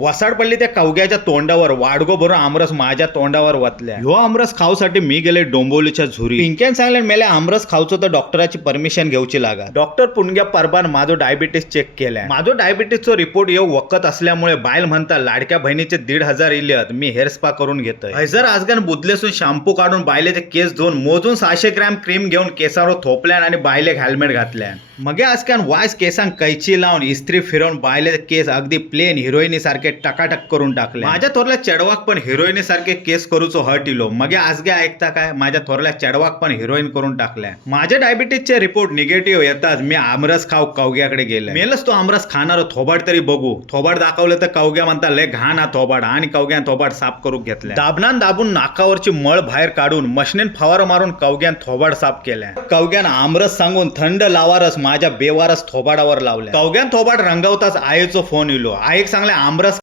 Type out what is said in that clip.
वसाड पडली त्या कवग्याच्या तोंडावर. वाडगो भरून आमरस माझ्या तोंडावर वतल्या. ह्यो आमरस खाऊसाठी मी गेले डोंबिवलीच्या झुरी. पिंक्यान सांगले मेले आमरस खाऊचो तर डॉक्टराची परमिशन घेऊची लागा. डॉक्टर पुणग्या परबान माझो डायबिटीस चेक केल्या. माझो डायबिटीसचो रिपोर्ट येऊ वखत असल्यामुळे बायल म्हणता लाडक्या बहिणीचे 1,500 इल्यात. मी हेअर स्पा करून घेतोय. हैजर आजगान बुदलेसून शॅम्पू काढून बायलेचे केस धुवून मोजून 600 ग्रॅम क्रीम घेऊन केसावर थोपल्यान आणि बायलेक हेल्मेट घातल्यान. मगे आजकान वायस केसांक कैची लावून इस्त्री फिरवून बायले केस अगदी प्लेन हिरोईनी सारखे टकाटक करून टाकले. माझ्या थोरल्या चेडवाक पण हिरोईनी सारखे केस करूचो हट इलो. मगे आजगे ऐकता काय, माझ्या थोरल्या चेडवाक पण हिरोईन करून टाकल्या. माझ्या डायबिटीसचे रिपोर्ट निगेटिव्ह येताच मी आमरस खाऊ कवग्याकडे गेले. मेलच तो आमरस खाणारो थोबाड तरी बघू. थोबाड दाखवलं तर कवग्या म्हणता लय घाण हा थोबाड, आणि कवग्यान थोबाड साफ करून घेतल्या. दाबनान दाबून नाकावरची मळ बाहेर काढून मशनीन फवार मारून कवग्यान थोबाड साफ केल्या. कवग्यान आमरस सांगून थंड लावारस माझ्या बेवारस थोबाडावर लावल्या. कवग्यान थोबाड रंगवताच आईचो फोन इलो. आईक सांगले आमरस